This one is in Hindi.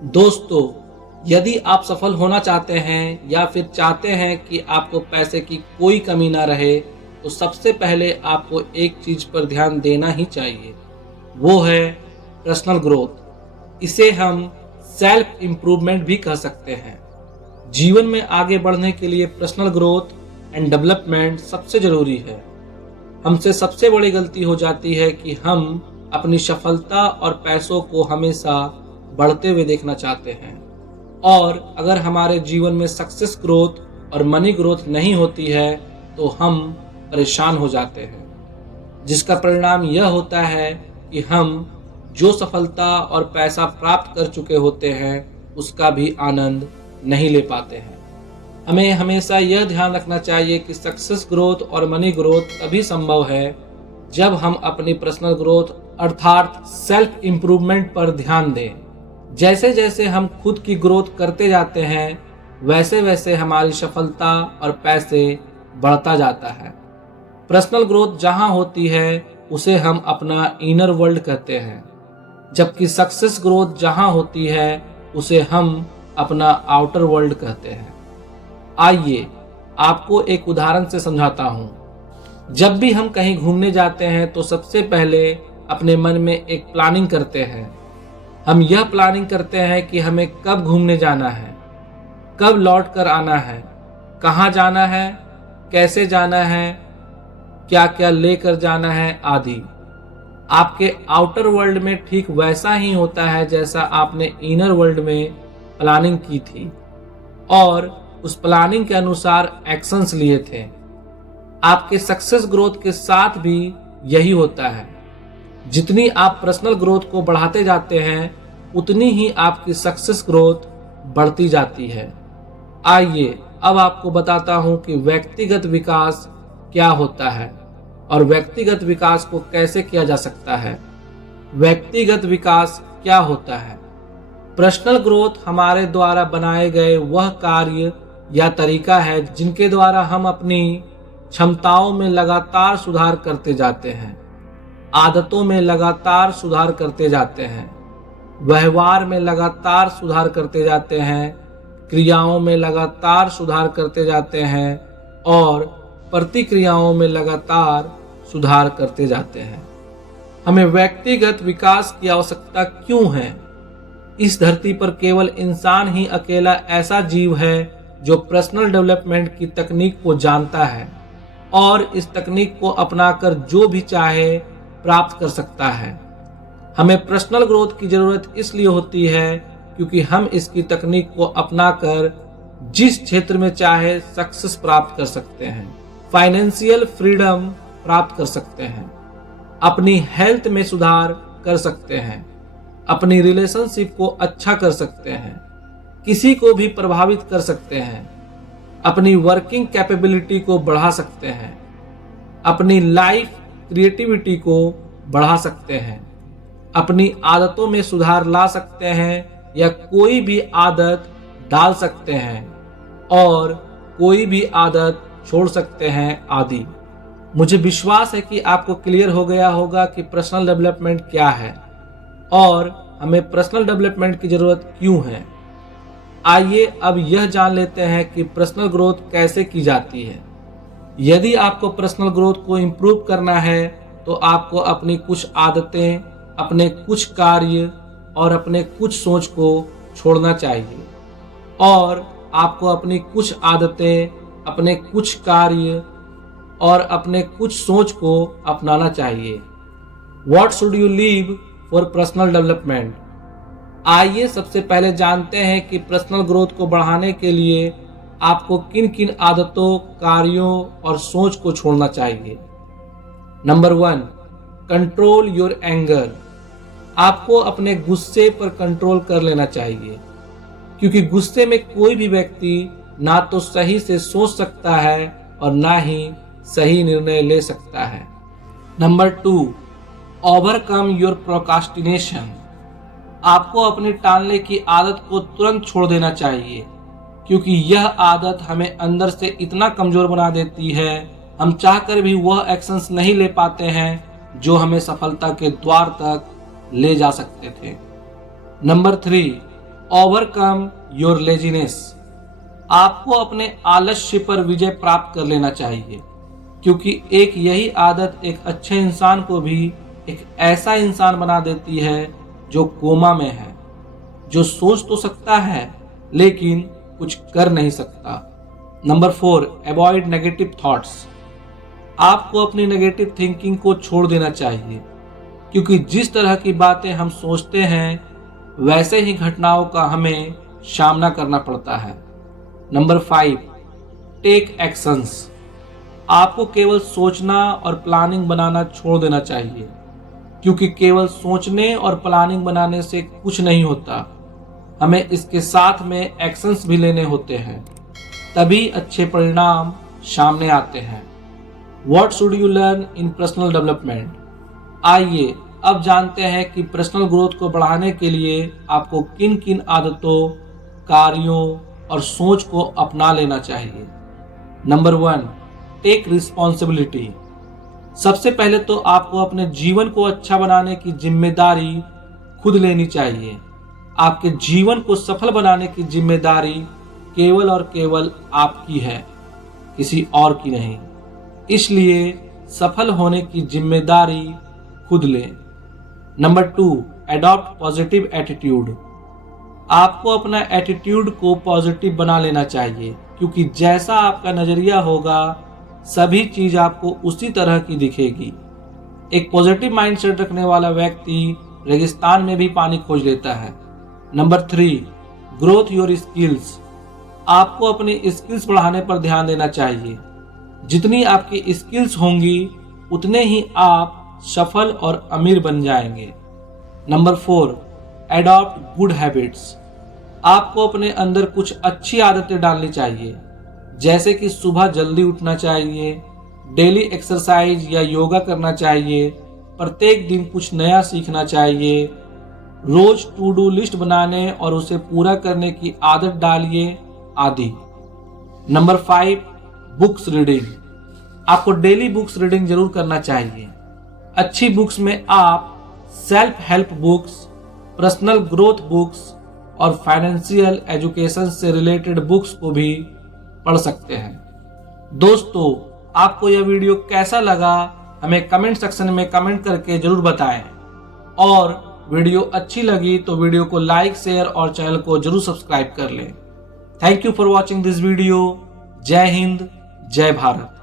दोस्तों, यदि आप सफल होना चाहते हैं या फिर चाहते हैं कि आपको पैसे की कोई कमी ना रहे, तो सबसे पहले आपको एक चीज पर ध्यान देना ही चाहिए। वो है पर्सनल ग्रोथ। इसे हम सेल्फ इम्प्रूवमेंट भी कह सकते हैं। जीवन में आगे बढ़ने के लिए पर्सनल ग्रोथ एंड डेवलपमेंट सबसे जरूरी है। हमसे सबसे बड़ी गलती हो जाती है कि हम अपनी सफलता और पैसों को हमेशा बढ़ते हुए देखना चाहते हैं, और अगर हमारे जीवन में सक्सेस ग्रोथ और मनी ग्रोथ नहीं होती है तो हम परेशान हो जाते हैं, जिसका परिणाम यह होता है कि हम जो सफलता और पैसा प्राप्त कर चुके होते हैं उसका भी आनंद नहीं ले पाते हैं। हमें हमेशा यह ध्यान रखना चाहिए कि सक्सेस ग्रोथ और मनी ग्रोथ तभी संभव है जब हम अपनी पर्सनल ग्रोथ अर्थात सेल्फ इम्प्रूवमेंट पर ध्यान दें। जैसे जैसे हम खुद की ग्रोथ करते जाते हैं, वैसे वैसे हमारी सफलता और पैसे बढ़ता जाता है। पर्सनल ग्रोथ जहां होती है उसे हम अपना इनर वर्ल्ड कहते हैं, जबकि सक्सेस ग्रोथ जहां होती है उसे हम अपना आउटर वर्ल्ड कहते हैं। आइए आपको एक उदाहरण से समझाता हूं। जब भी हम कहीं घूमने जाते हैं तो सबसे पहले अपने मन में एक प्लानिंग करते हैं। हम यह प्लानिंग करते हैं कि हमें कब घूमने जाना है, कब लौट कर आना है, कहाँ जाना है, कैसे जाना है, क्या क्या लेकर जाना है आदि। आपके आउटर वर्ल्ड में ठीक वैसा ही होता है जैसा आपने इनर वर्ल्ड में प्लानिंग की थी और उस प्लानिंग के अनुसार एक्शंस लिए थे। आपके सक्सेस ग्रोथ के साथ भी यही होता है। जितनी आप पर्सनल ग्रोथ को बढ़ाते जाते हैं उतनी ही आपकी सक्सेस ग्रोथ बढ़ती जाती है। आइए अब आपको बताता हूं कि व्यक्तिगत विकास क्या होता है और व्यक्तिगत विकास को कैसे किया जा सकता है। व्यक्तिगत विकास क्या होता है? पर्सनल ग्रोथ हमारे द्वारा बनाए गए वह कार्य या तरीका है जिनके द्वारा हम अपनी क्षमताओं में लगातार सुधार करते जाते हैं, आदतों में लगातार सुधार करते जाते हैं, व्यवहार में लगातार सुधार करते जाते हैं, क्रियाओं में लगातार सुधार करते जाते हैं और प्रतिक्रियाओं में लगातार सुधार करते जाते हैं। हमें व्यक्तिगत विकास की आवश्यकता क्यों है? इस धरती पर केवल इंसान ही अकेला ऐसा जीव है जो पर्सनल डेवलपमेंट की तकनीक को जानता है और इस तकनीक को अपनाकर जो भी चाहे प्राप्त कर सकता है। हमें पर्सनल ग्रोथ की जरूरत इसलिए होती है क्योंकि हम इसकी तकनीक को अपनाकर जिस क्षेत्र में चाहे सक्सेस प्राप्त कर सकते हैं, फाइनेंशियल फ्रीडम प्राप्त कर सकते हैं, अपनी हेल्थ में सुधार कर सकते हैं, अपनी रिलेशनशिप को अच्छा कर सकते हैं, किसी को भी प्रभावित कर सकते हैं, अपनी वर्किंग कैपेबिलिटी को बढ़ा सकते हैं, अपनी लाइफ क्रिएटिविटी को बढ़ा सकते हैं, अपनी आदतों में सुधार ला सकते हैं या कोई भी आदत डाल सकते हैं और कोई भी आदत छोड़ सकते हैं आदि। मुझे विश्वास है कि आपको क्लियर हो गया होगा कि पर्सनल डेवलपमेंट क्या है और हमें पर्सनल डेवलपमेंट की जरूरत क्यों है। आइए अब यह जान लेते हैं कि पर्सनल ग्रोथ कैसे की जाती है। यदि आपको पर्सनल ग्रोथ को इम्प्रूव करना है तो आपको अपनी कुछ आदतें, अपने कुछ कार्य और अपने कुछ सोच को छोड़ना चाहिए और आपको अपनी कुछ आदतें, अपने कुछ कार्य और अपने कुछ सोच को अपनाना चाहिए। What should you leave for personal development? आइए सबसे पहले जानते हैं कि पर्सनल ग्रोथ को बढ़ाने के लिए आपको किन किन आदतों, कार्यों और सोच को छोड़ना चाहिए। Number 1, control your anger. आपको अपने गुस्से पर कंट्रोल कर लेना चाहिए, क्योंकि गुस्से में कोई भी व्यक्ति ना तो सही से सोच सकता है और ना ही सही निर्णय ले सकता है। Number 2, overcome your procrastination. आपको अपनी टालने की आदत को तुरंत छोड़ देना चाहिए, क्योंकि यह आदत हमें अंदर से इतना कमजोर बना देती है, हम चाहकर भी वह एक्शंस नहीं ले पाते हैं जो हमें सफलता के द्वार तक ले जा सकते थे। Number 3, overcome your laziness. आपको अपने आलस्य पर विजय प्राप्त कर लेना चाहिए, क्योंकि एक यही आदत एक अच्छे इंसान को भी एक ऐसा इंसान बना देती है जो कोमा में है, जो सोच तो सकता है लेकिन कुछ कर नहीं सकता। Number 4, avoid negative thoughts. आपको अपनी नेगेटिव थिंकिंग को छोड़ देना चाहिए, क्योंकि जिस तरह की बातें हम सोचते हैं वैसे ही घटनाओं का हमें सामना करना पड़ता है। Number 5, take actions. आपको केवल सोचना और प्लानिंग बनाना छोड़ देना चाहिए, क्योंकि केवल सोचने और प्लानिंग बनाने से कुछ नहीं होता, हमें इसके साथ में एक्शंस भी लेने होते हैं, तभी अच्छे परिणाम सामने आते हैं। What should you learn in personal development? आइए अब जानते हैं कि पर्सनल ग्रोथ को बढ़ाने के लिए आपको किन किन आदतों, कार्यों और सोच को अपना लेना चाहिए। Number 1, take responsibility. सबसे पहले तो आपको अपने जीवन को अच्छा बनाने की जिम्मेदारी खुद लेनी चाहिए। आपके जीवन को सफल बनाने की जिम्मेदारी केवल और केवल आपकी है, किसी और की नहीं। इसलिए सफल होने की जिम्मेदारी खुद लें। Number 2, adopt positive attitude. आपको अपना एटीट्यूड को पॉजिटिव बना लेना चाहिए, क्योंकि जैसा आपका नजरिया होगा सभी चीज आपको उसी तरह की दिखेगी। एक पॉजिटिव माइंडसेट रखने वाला व्यक्ति रेगिस्तान में भी पानी खोज लेता है। Number 3, growth your skills. आपको अपनी स्किल्स बढ़ाने पर ध्यान देना चाहिए। जितनी आपकी स्किल्स होंगी उतने ही आप सफल और अमीर बन जाएंगे। Number 4, adopt good habits. आपको अपने अंदर कुछ अच्छी आदतें डालनी चाहिए, जैसे कि सुबह जल्दी उठना चाहिए, डेली एक्सरसाइज या योगा करना चाहिए, प्रत्येक दिन कुछ नया सीखना चाहिए, रोज टू डू लिस्ट बनाने और उसे पूरा करने की आदत डालिए आदि। Number 5, books reading. आपको डेली बुक्स रीडिंग जरूर करना चाहिए। अच्छी बुक्स में आप self help books, personal growth books और फाइनेंशियल एजुकेशन से रिलेटेड बुक्स को भी पढ़ सकते हैं। दोस्तों, आपको यह वीडियो कैसा लगा हमें कमेंट सेक्शन में कमेंट करके जरूर बताएं, और वीडियो अच्छी लगी तो वीडियो को लाइक, शेयर और चैनल को जरूर सब्सक्राइब कर लें। Thank you for watching this video. जय हिंद, जय भारत।